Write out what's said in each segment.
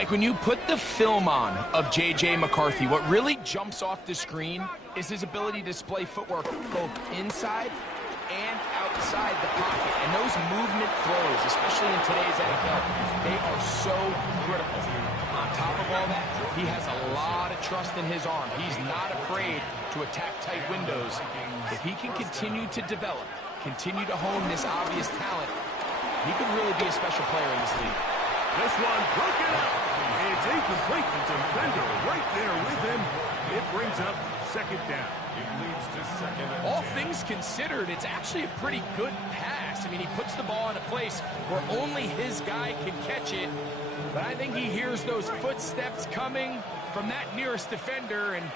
Mike, when you put the film on of J.J. McCarthy, what really jumps off the screen is his ability to display footwork both inside and outside the pocket. And those movement throws, especially in today's NFL, they are so critical. On top of all that, he has a lot of trust in his arm. He's not afraid to attack tight windows. If he can continue to develop, continue to hone this obvious talent, he could really be a special player in this league. This one broken up. It's incomplete. The defender right there with him. It brings up second down. It leads to second and 10. All things considered, it's actually a pretty good pass. I mean, he puts the ball in a place where only his guy can catch it. But I think he hears those footsteps coming from that nearest defender, and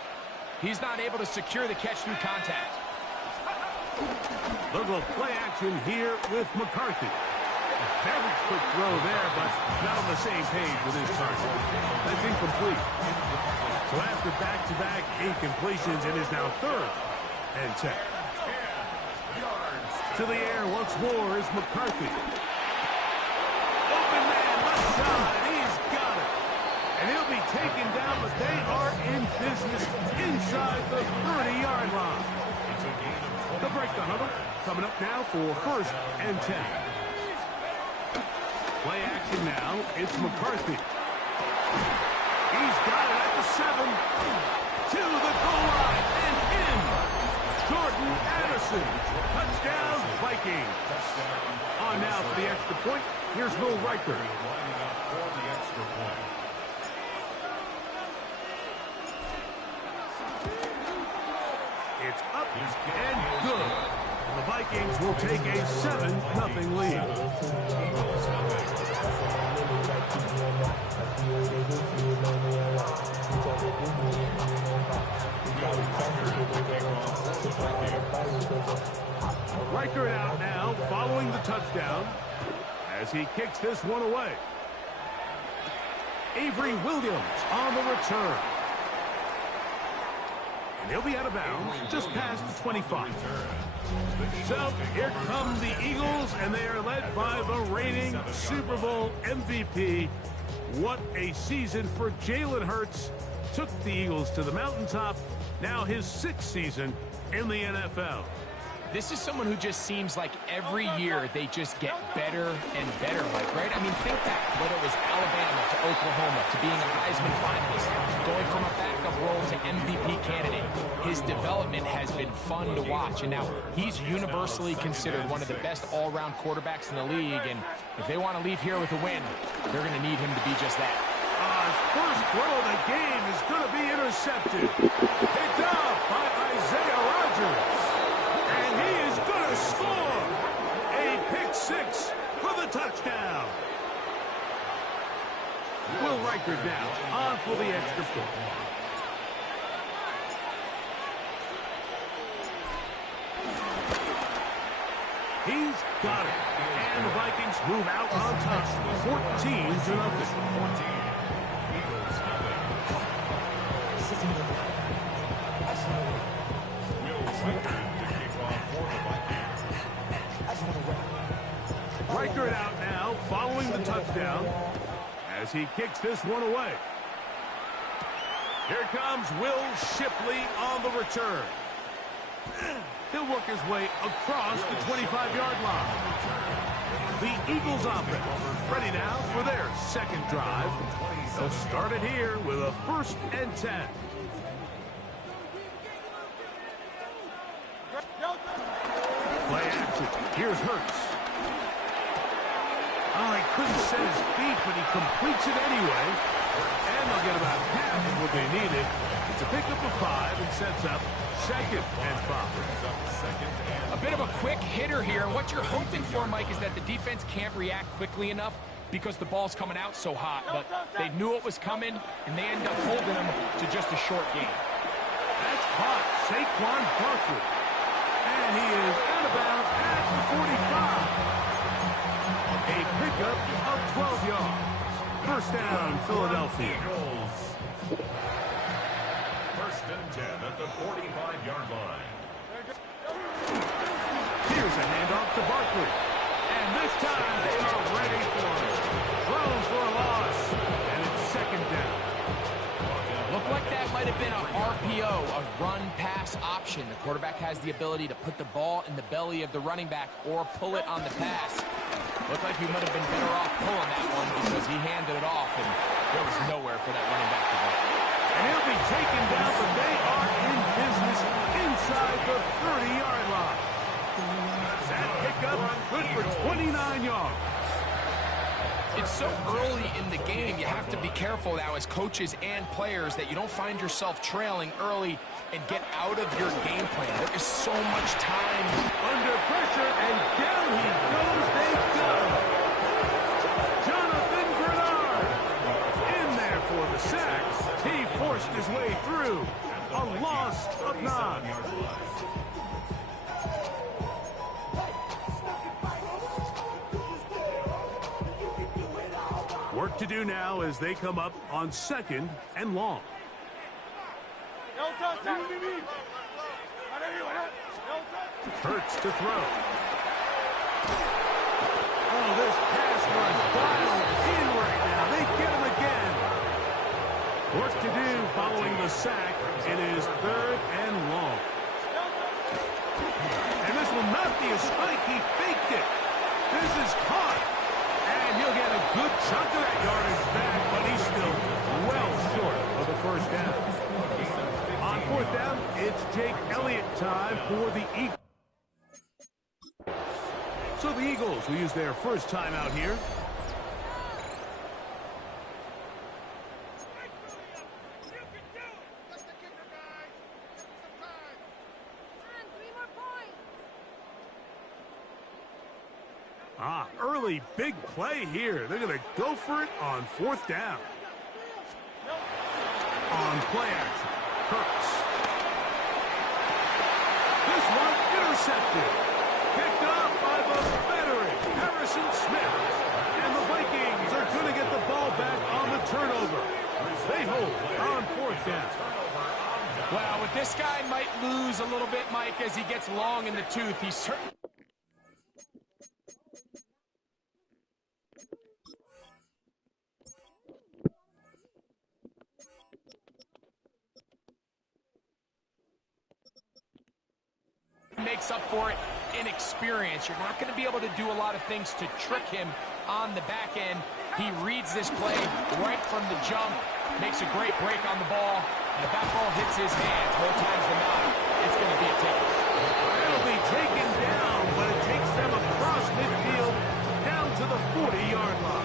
he's not able to secure the catch through contact. Little play action here with McCarthy. A very quick throw there, but not on the same page with his target. That's incomplete. So after back-to-back incompletions, it is now 3rd and 10. To the air once more is McCarthy. Open man, left side. He's got it. And he'll be taken down, but they are in business inside the 30-yard line. They'll break the huddle. Coming up now for 1st and 10. Play action now. It's McCarthy. He's got it at the 7. To the goal line and in. Jordan Addison. Touchdown, Vikings. On now for the extra point. Here's Will Riker. It's up and good. The Vikings will take a 7-0 lead. Riker out now, following the touchdown, as he kicks this one away. Avery Williams on the return. And he'll be out of bounds just past the 25. So here come the Eagles, and they are led by the reigning Super Bowl MVP. What a season for Jalen Hurts. Took the Eagles to the mountaintop. Now his 6th season in the NFL. This is someone who just seems like every year they just get better and better, Mike, right? I mean, think back, whether it was Alabama to Oklahoma to being a Heisman finalist, going from a backup role to MVP candidate. His development has been fun to watch, and now he's universally considered one of the best all-around quarterbacks in the league, and if they want to leave here with a win, they're going to need him to be just that. His first throw of the game is going to be intercepted. Picked off by Isaiah Rodgers. And he is going to score a pick-6 for the touchdown. Will Riker now on for the extra point. He's got it. And the Vikings move out on top, 14-0. Riker out now, following the touchdown, as he kicks this one away. Here comes Will Shipley on the return. He'll work his way across the 25-yard line. The Eagles offense ready now for their 2nd drive. They'll start it here with a 1st and 10. Play action. Here's Hurts. Oh, he couldn't set his feet, but he completes it anyway. And they'll get about half of what they needed. It's a pickup of 5 and sets up 2nd and 5. A bit of a quick hitter here. What you're hoping for, Mike, is that the defense can't react quickly enough because the ball's coming out so hot. But they knew it was coming, and they end up holding them to just a short game. That's caught. Saquon Barkley. And he is out of bounds at the 45. A pickup of 12 yards. 1st down, Philadelphia. 1st and 10 at the 45-yard line. Here's a handoff to Barkley. And this time they are ready for it. Throws for a loss. And it's have been a RPO, a run-pass option. The quarterback has the ability to put the ball in the belly of the running back or pull it on the pass. Looked like he might have been better off pulling that one because he handed it off, and there was nowhere for that running back to go. And he'll be taken down, but they are in business inside the 30-yard line. That pickup good for 29 yards. It's so early in the game, you have to be careful now as coaches and players that you don't find yourself trailing early and get out of your game plan. There is so much time. Under pressure, and down he goes. They go. Jonathan Grenard in there for the sack. He forced his way through. A loss of 9. Work to do now as they come up on 2nd and long. Hurts to throw. Oh, this pass rush dialed in right now. They get him again. Work to do following the sack. It is 3rd and long. And this will not be a spike. He faked it. This is caught. And he'll get a good chunk of that yardage back, but he's still well short of the first down. On 4th down, it's Jake Elliott time for the Eagles. So the Eagles will use their first timeout here. Early big play here. They're going to go for it on 4th down. On play action, Hurts. This one intercepted. Picked up by the veteran, Harrison Smith. And the Vikings are going to get the ball back on the turnover. They hold on 4th down. Well, with this guy might lose a little bit, Mike, as he gets long in the tooth. He's certainly... makes up for it in experience. You're not going to be able to do a lot of things to trick him on the back end. He reads this play right from the jump, makes a great break on the ball, and if that ball hits his hands more times than not, it's going to be a ticket. It'll be taken down, but it takes them across midfield down to the 40-yard line.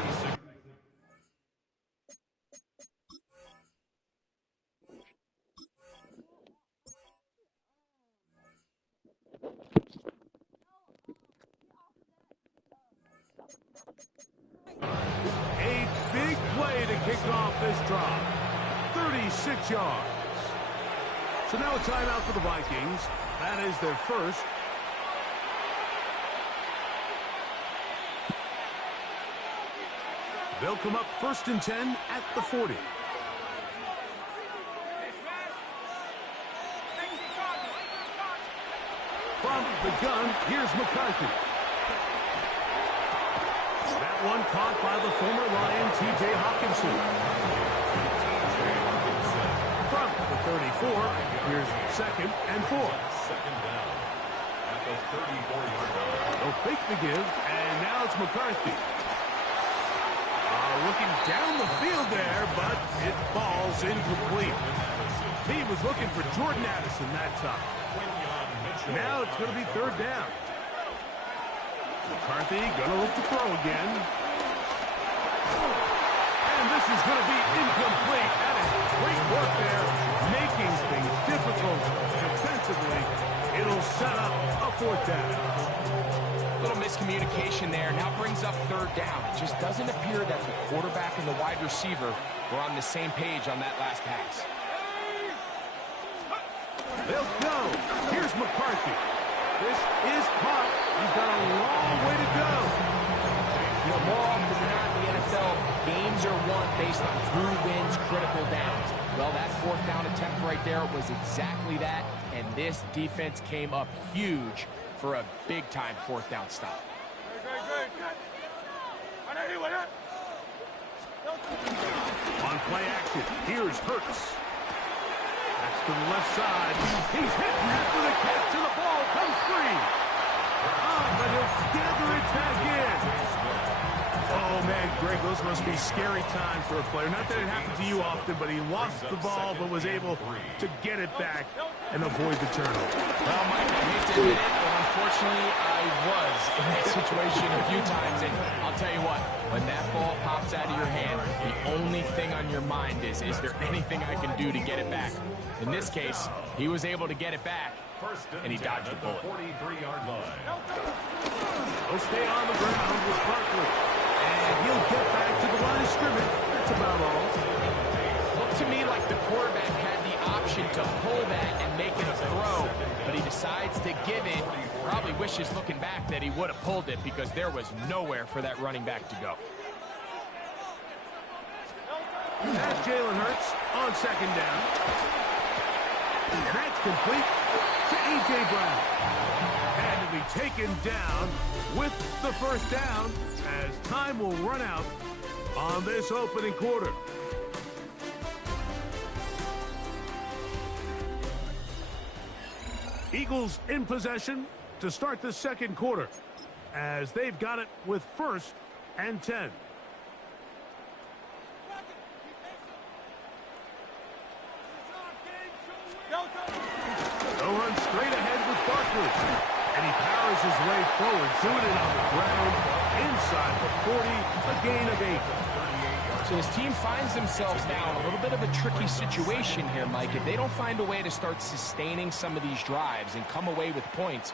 A big play to kick off this drive. 36 yards. So now a timeout for the Vikings. That is their first. They'll come up 1st and 10 at the 40. From the gun, here's McCarthy. That one caught by the former Lion, T.J. Hawkinson. From the 34, here's 2nd and 4. Second down at the 34-yard line. They'll fake the give, and now it's McCarthy. Looking down the field there, but it falls incomplete. He was looking for Jordan Addison that time. Now it's going to be 3rd down. McCarthy going to look to throw again. And this is going to be incomplete. That is great work there, making things difficult defensively. It'll set up a 4th down. Little miscommunication there. Now brings up 3rd down. It just doesn't appear that the quarterback and the wide receiver were on the same page on that last pass. They'll go. Here's McCarthy. This is caught. He's got a long way to go. You know, more often than not in the NFL, games are won based on who wins critical downs. Well, that 4th down attempt right there was exactly that, and this defense came up huge for a big-time 4th down stop. On play action, here's Hurts. to the left side. He's hitting after the catch, and the ball comes free. Oh, but he'll gather it back in. Oh, man, Greg, those must be scary times for a player. Not that it happened to you often, but he lost the ball but was able to get it back and avoid the turnover. Well, Mike, I hate to admit it, but unfortunately, I was in that situation a few times. And I'll tell you what, when that ball pops out of your hand, the only thing on your mind is there anything I can do to get it back? In this case, he was able to get it back, and he dodged the bullet. 43-yard line. He'll stay on the ground with Barkley. And he'll get back to the line of scrimmage. That's about all. Looked to me like the quarterback had the option to pull that and make it a throw, but he decides to give it. Probably wishes looking back that he would have pulled it because there was nowhere for that running back to go. That's Jalen Hurts on second down. And that's complete to A.J. Brown. And to be taken down with the first down as time will run out on this opening quarter. Eagles in possession to start the second quarter as they've got it with 1st and 10. They'll run straight ahead with Barkley. And he powers his way forward, doing it on the ground, inside the 40, a gain of 8. So his team finds themselves now in a little bit of a tricky situation here, Mike. If they don't find a way to start sustaining some of these drives and come away with points,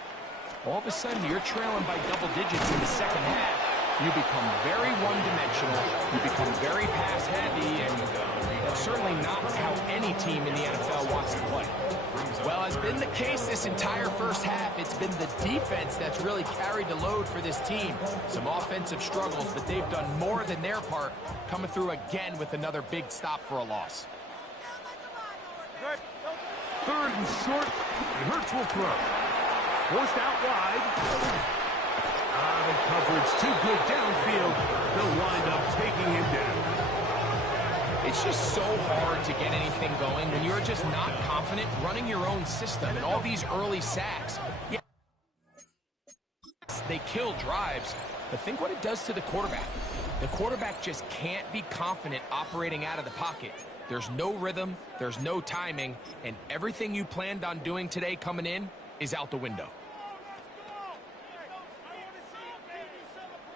all of a sudden you're trailing by double digits in the second half. You become very one-dimensional. You become very pass-heavy, and that's certainly not how any team in the NFL wants to play. Well, has been the case this entire first half. It's been the defense that's really carried the load for this team. Some offensive struggles, but they've done more than their part, coming through again with another big stop for a loss. 3rd and short, and Hurts will throw. Forced out wide. The coverage too good downfield. They'll wind up taking him down. It's just so hard to get anything going when you're just not confident running your own system and all these early sacks. Yeah, they kill drives, but think what it does to the quarterback. The quarterback just can't be confident operating out of the pocket. There's no rhythm, there's no timing, and everything you planned on doing today coming in is out the window.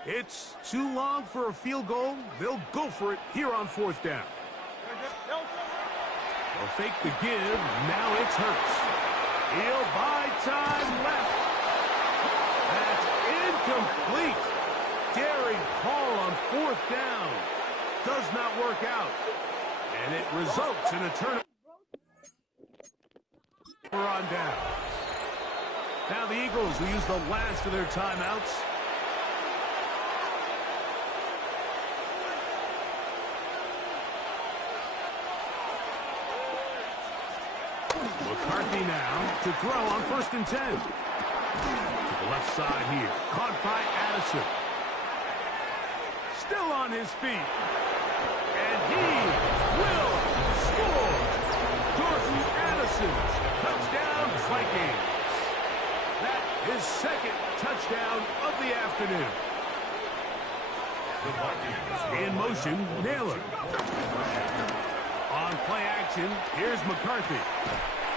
It's too long for a field goal. They'll go for it here on 4th down. They'll fake the give. Now it's Hurts. He'll buy time left. That's incomplete. Daring Hall on 4th down. Does not work out. And it results in a turnover on down. Now the Eagles will use the last of their timeouts. McCarthy now to throw on 1st and 10. To the left side here. Caught by Addison. Still on his feet. And he will score. Jordan Addison. Touchdown, Vikings. That is 2nd touchdown of the afternoon. In motion, Naylor. On play action, here's McCarthy.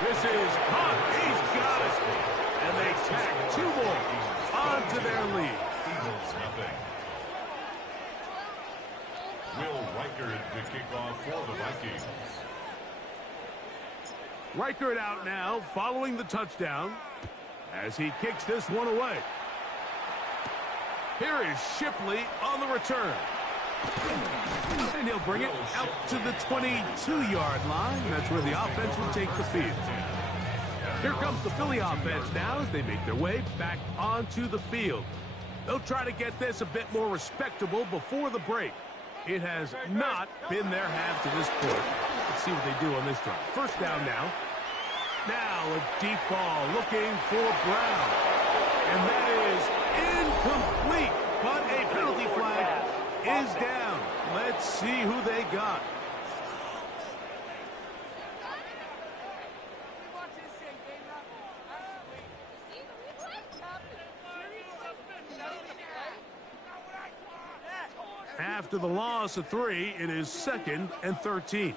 This is caught. He's got it. And they tack 2 more onto their lead. Eagles nothing. Will Reichard to kick off for the Vikings. Reichard out now following the touchdown as he kicks this one away. Here is Shipley on the return. And he'll bring it out to the 22-yard line. That's where the offense will take the field. Here comes the Philly offense now as they make their way back onto the field. They'll try to get this a bit more respectable before the break. It has not been their half to this point. Let's see what they do on this drive. 1st down now. Now a deep ball looking for Brown. And that is incomplete. But a penalty flag is down. Let's see who they got. After the loss of 3, it is 2nd and 13.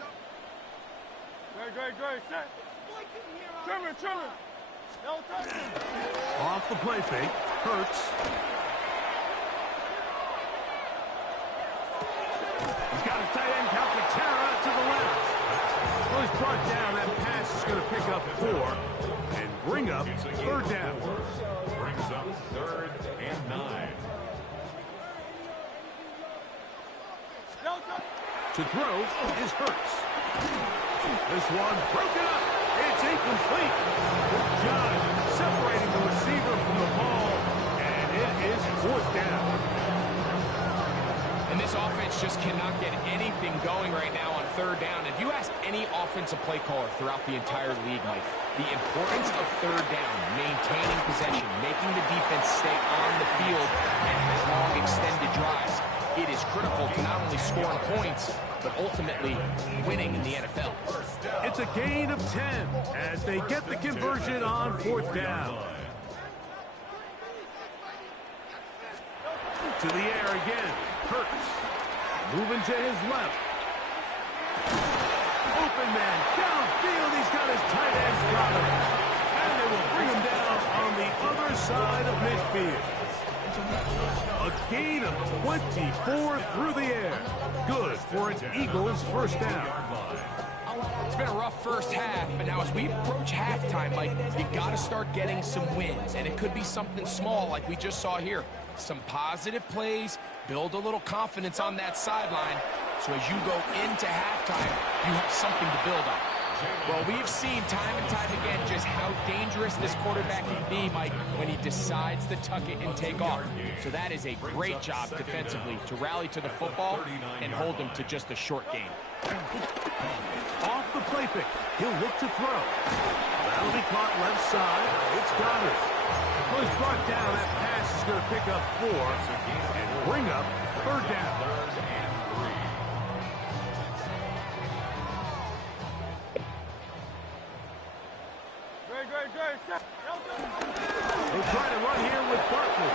Off the play fake. Hurts. He's got a tight end, Calcaterra, to the left. Well, he's brought down. That pass is going to pick up 4 and bring up 3rd down. Brings up 3rd and 9. To throw is Hurts. This one broken up. It's incomplete. Good job separating the receiver from the ball, and it is 4th down. And this offense just cannot get anything going right now on 3rd down. If you ask any offensive play caller throughout the entire league, Mike, the importance of 3rd down, maintaining possession, making the defense stay on the field and have long extended drives, it is critical to not only scoring points, but ultimately winning in the NFL. It's a gain of 10 as they get the conversion on 4th down. To the air again. Hurts. Moving to his left. Open man downfield. He's got his tight ends got him. And they will bring him down on the other side of midfield. A gain of 24 through the air. Good for an Eagles 1st down. It's been a rough first half, but now as we approach halftime, Mike, you got to start getting some wins, and it could be something small like we just saw here. Some positive plays, build a little confidence on that sideline, so as you go into halftime, you have something to build on. Well, we've seen time and time again just how dangerous this quarterback can be, Mike, when he decides to tuck it and take off. So that is a great job defensively to rally to the football and hold him to just a short gain. Off the play pick. He'll look to throw. That'll be caught left side. It's Goddard. Well, he's brought down. That pass is going to pick up 4 and bring up 3rd down. They try to run here with Barkley.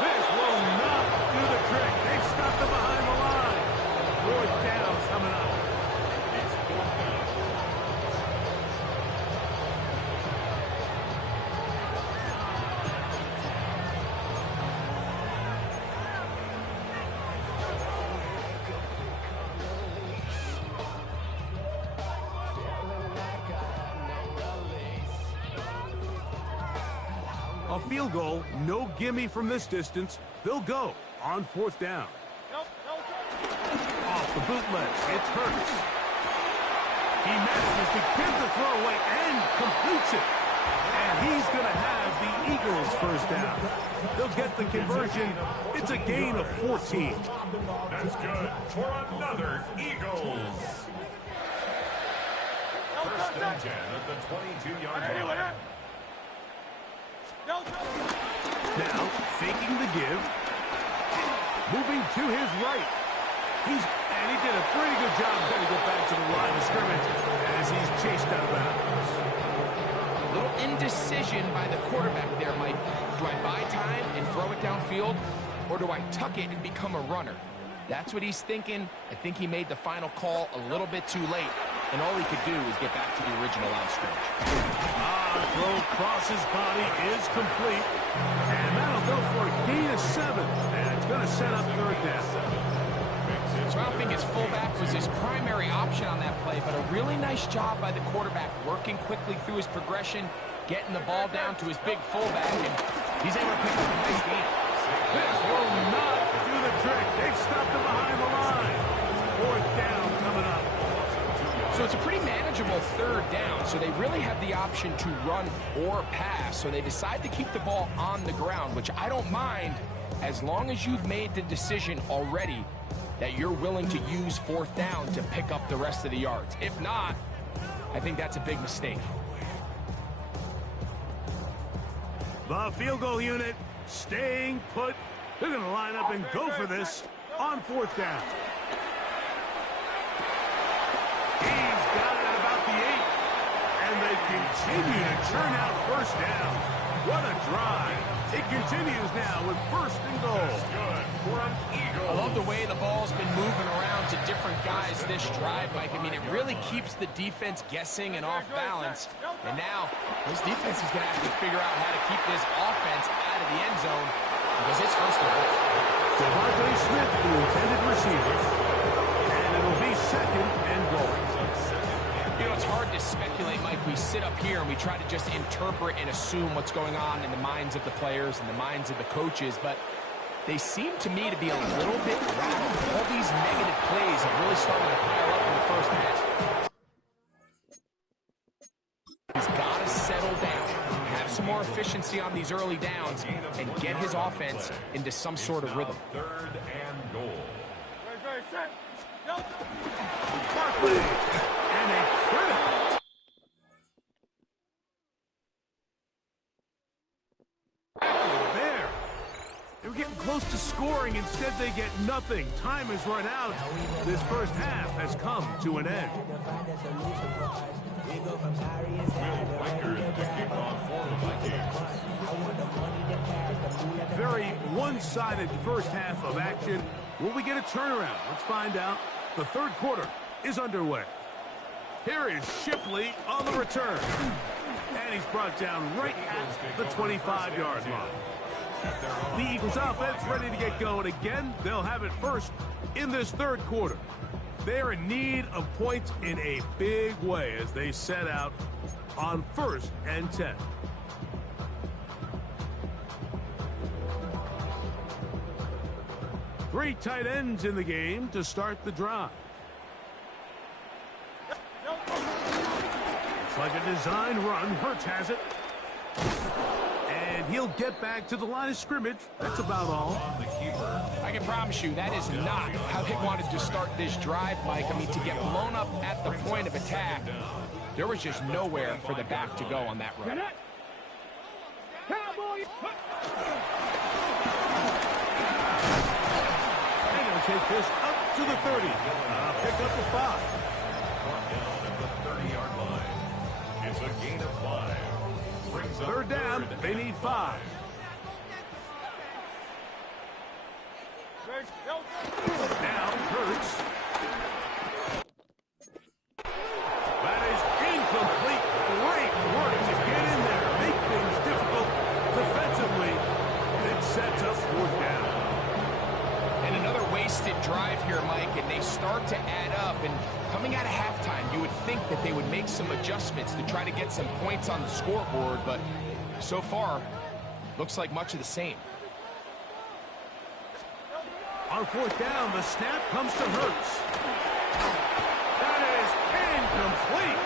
This will not do the trick. They've stopped him behind the line. 4th down coming up. It's 4th down. A field goal, no gimme from this distance. They'll go on 4th down. Off the bootleg, it's Hurts. He manages to get the throw away and completes it. And he's going to have the Eagles 1st down. They'll get the conversion. It's a gain of 14. That's good for another Eagles. 1st and 10 at the 22-yard line. Now, faking the give. Moving to his right. And he did a pretty good job trying to get back to the line of scrimmage as he's chased out of bounds. A little indecision by the quarterback there, Mike. Do I buy time and throw it downfield, or do I tuck it and become a runner? That's what he's thinking. I think he made the final call a little bit too late, and all he could do was get back to the original line of scrimmage. Throw across his body is complete, and that'll go for a gain of 7, and it's going to set up 3rd down. So I don't think his fullback was his primary option on that play, but a really nice job by the quarterback working quickly through his progression, getting the ball down to his big fullback, and he's able to pick up a nice gain. This will not do the trick. They've stopped him behind the line. 4th down coming up. So it's a pretty manageable 3rd down, so they really have the option to run or pass, so they decide to keep the ball on the ground, which I don't mind as long as you've made the decision already that you're willing to use 4th down to pick up the rest of the yards. If not, I think that's a big mistake. The field goal unit staying put. They're going to line up and go for this on 4th down. He's got it at about the 8. And they continue to churn out 1st down. What a drive. It continues now with first and goal. Good for an Eagle. I love the way the ball's been moving around to different guys this drive, Mike. I mean, it really keeps the defense guessing and off balance. And now, this defense is going to have to figure out how to keep this offense out of the end zone because it's first and goal. Devontae Smith, the intended receiver. And it'll be second and goal. You know, it's hard to speculate, Mike. We sit up here and we try to just interpret and assume what's going on in the minds of the players and the minds of the coaches, but they seem to me to be a little bit rattled. All these negative plays have really started to pile up in the first half. He's got to settle down, have some more efficiency on these early downs, and get his offense into some sort of rhythm. Third and goal. Barkley. And a critical. There. They were getting close to scoring. Instead, they get nothing. Time has run out. This first half has come to an end. Will Riker to kick off for the Vikings. Very one-sided first half of action. Will we get a turnaround? Let's find out. The third quarter is underway. Here is Shipley on the return. And he's brought down right at the 25-yard line. The Eagles offense ready to get going again. They'll have it first in this third quarter. They're in need of points in a big way as they set out on 1st and 10. Three tight ends in the game to start the drive. It's like a design run. Hurts has it. And he'll get back to the line of scrimmage. That's about all. I can promise you that is not how they wanted to start this drive, Mike. I mean, to get blown up at the point of attack, there was just nowhere for the back to go on that run. And he'll take this up to the 30. Pick up the 5. Down at the 30-yard line. It's a gain of 5. Brings up Third down. They need 5. Now Hurts. That is incomplete. Great work to get in there, make things difficult defensively. It sets up 4th down. And another wasted drive here, Mike, and they start to add up. And coming out of halftime, you would think that they would make some adjustments to try to get some points on the scoreboard, but so far, looks like much of the same. On 4th down, the snap comes to Hurts. That is incomplete.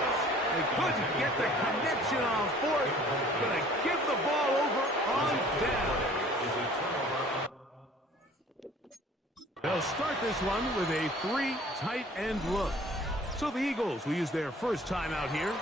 They couldn't get the connection on 4th. Going to give the ball over on down. They'll start this one with a 3 tight end look. So the Eagles will use their first time out here.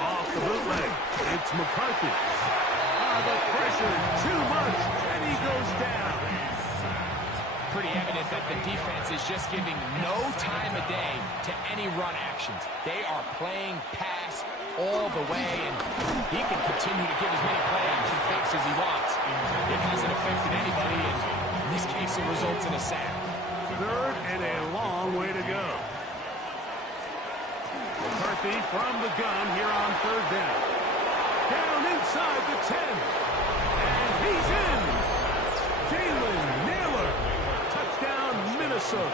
Off the bootleg, it's McCarthy. The pressure, too much, and he goes down. Pretty evident that the defense is just giving no time of day to any run actions. They are playing pass all the way, and he can continue to give as many play action fakes as he wants. It hasn't affected anybody, and in this case it results in a sack. Third and a long way to go. McCarthy from the gun here on 3rd down. Down inside the 10. And he's in. Jalen Naylor. Touchdown, Minnesota.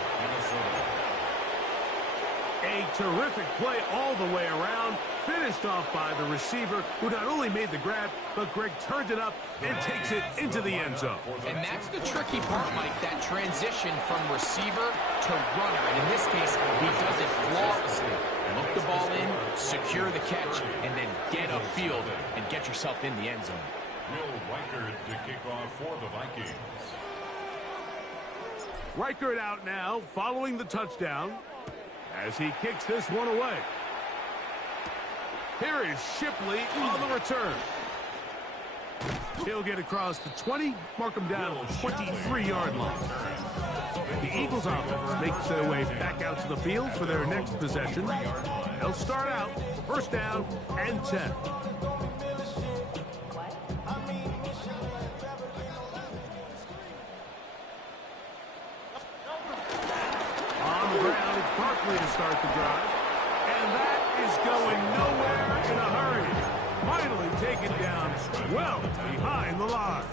A terrific play all the way around. Finished off by the receiver, who not only made the grab, but Greg turned it up and takes it into the end zone. And that's the tricky part, Mike, that transition from receiver to runner. And in this case, he does it flawlessly. Look the ball in, secure the catch, and then get upfield and get yourself in the end zone. Will Riker to kick off for the Vikings. Reichert out now, following the touchdown, as he kicks this one away. Here is Shipley on the return. He'll get across the 20, mark him down at the 23-yard line. The Eagles offense makes their way back out to the field for their next possession. They'll start out first down and 10. On the ground, it's Barkley to start the drive. And that is going nowhere in a hurry. Finally taken down well behind the line.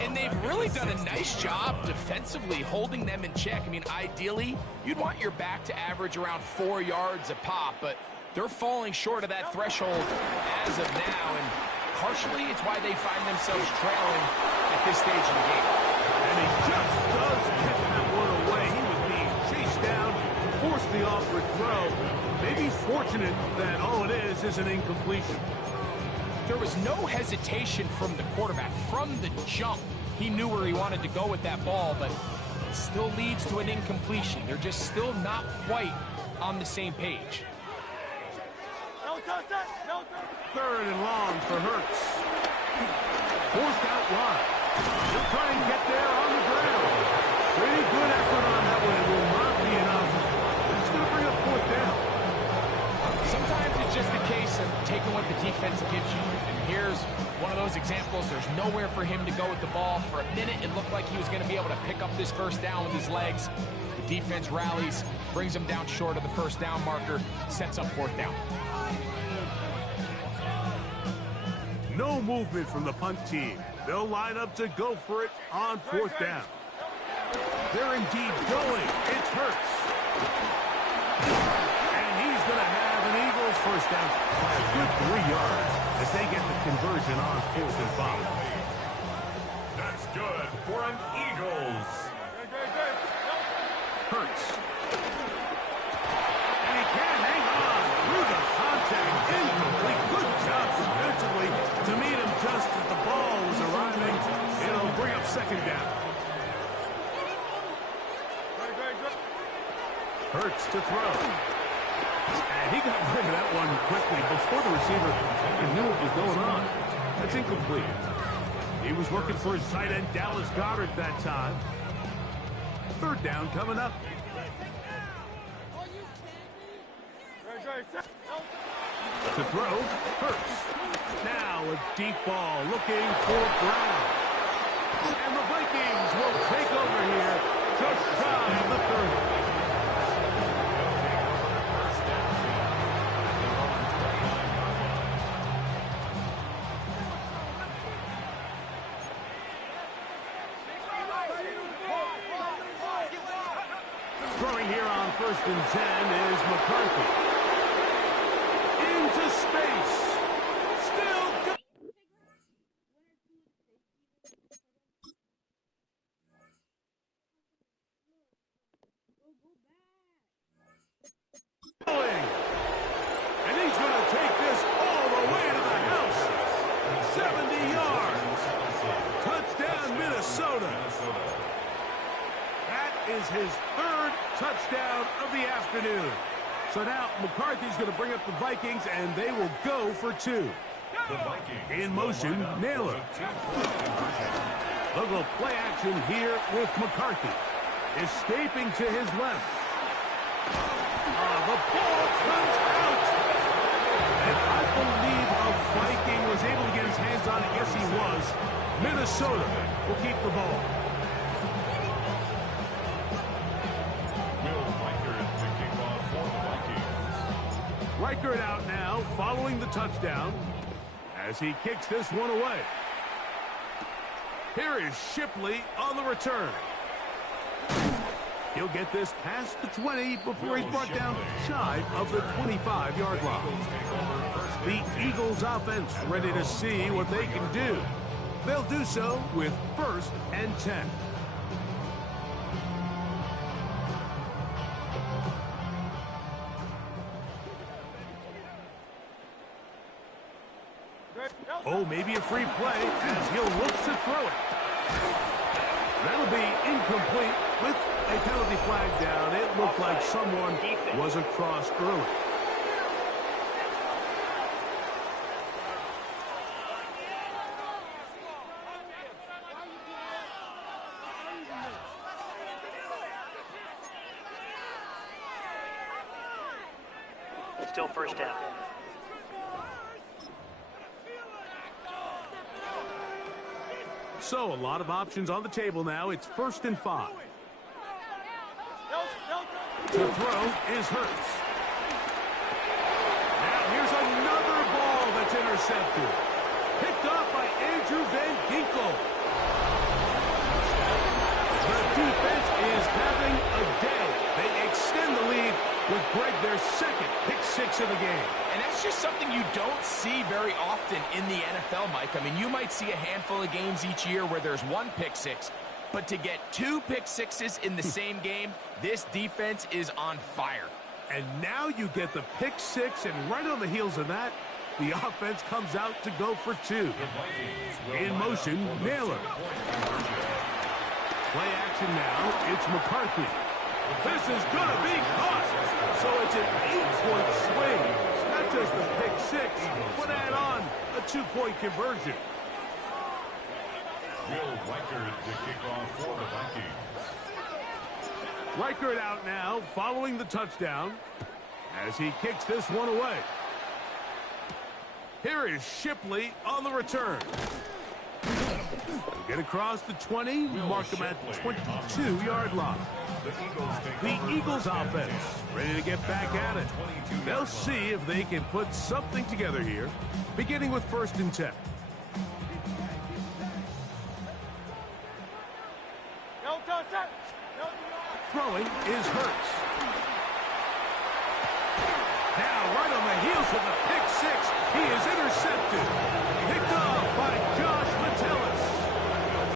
And they've really done a nice job defensively holding them in check. I mean, ideally, you'd want your back to average around 4 yards a pop, but they're falling short of that threshold as of now, and partially it's why they find themselves trailing at this stage in the game. And he just does get that one away. He was being chased down, forced the awkward throw. Maybe fortunate that all it is an incompletion. There was no hesitation from the quarterback. From the jump, he knew where he wanted to go with that ball, but it still leads to an incompletion. They're just still not quite on the same page. Third and long for Hurts. Forced out wide. He'll try and get there on the ground. Pretty good effort on that one. It will not be enough. It's going to bring up fourth down. Sometimes it's just a case of taking what the defense gives you. And here's one of those examples. There's nowhere for him to go with the ball. For a minute, it looked like he was going to be able to pick up this first down with his legs. The defense rallies, brings him down short of the first down marker, sets up fourth down. No movement from the punt team. They'll line up to go for it on fourth down. They're indeed going. It's Hurts. And he's going to have an Eagles first down by a good 3 yards as they get the conversion on 4th and 5. That's good for an Eagles. Hurts. And he can't hang on through the contact. Incomplete. Good job defensively to meet him just as the ball was arriving. It'll bring up second down. Hurts to throw. And he got rid of that one quickly before the receiver even knew what was going on. That's incomplete. He was looking for his tight end, Dallas Goedert, that time. Third down coming up. To throw, Hurts. Now a deep ball looking for Brown. And the Vikings will take over here just shy of the 30. Throwing here on 1st and 10 is McCarthy. Into space. Still going. And he's going to take this all the way to the house. 70 yards. Touchdown, Minnesota. That is his 3rd touchdown of the afternoon. So now McCarthy's going to bring up the Vikings, and they will go for 2. In motion, Naylor. Look at play action here with McCarthy. Escaping to his left. The ball comes out. And I believe a Viking was able to get his hands on it. Yes, he was. Minnesota will keep the ball. Reichert out now, following the touchdown, as he kicks this one away. Here is Shipley on the return. He'll get this past the 20 before he's brought down shy of the 25-yard line. The Eagles offense ready to see what they can do. They'll do so with 1st and 10. Oh, maybe a free play as he'll look to throw it. That'll be incomplete with a penalty flag down. It looked like someone was across early. still first down. So a lot of options on the table now. It's 1st and 5. To throw is Hurts. Now here's another ball that's intercepted. Picked up by Andrew Van Ginkel. The defense is having a day. They extend the lead with Greg their second pick 6 of the game. And that's just something you don't see very often in the NFL, Mike. I mean, you might see a handful of games each year where there's 1 pick 6. But to get 2 pick 6s in the same game, this defense is on fire. And now you get the pick 6, and right on the heels of that, the offense comes out to go for 2. In motion, Naylor. Play action now, it's McCarthy. This is going to be caught. So it's an 8-point swing. Not just the pick 6, but add on a 2-point conversion. Will Reichard to kick off for the Vikings. Reichard out now, following the touchdown, as he kicks this one away. Here is Shipley on the return. Get across the 20, mark him at the 22-yard line. The Eagles offense ready to get back at it. They'll see if they can put something together here, beginning with 1st and 10. Throwing is Hurts. Now right on the heels of the pick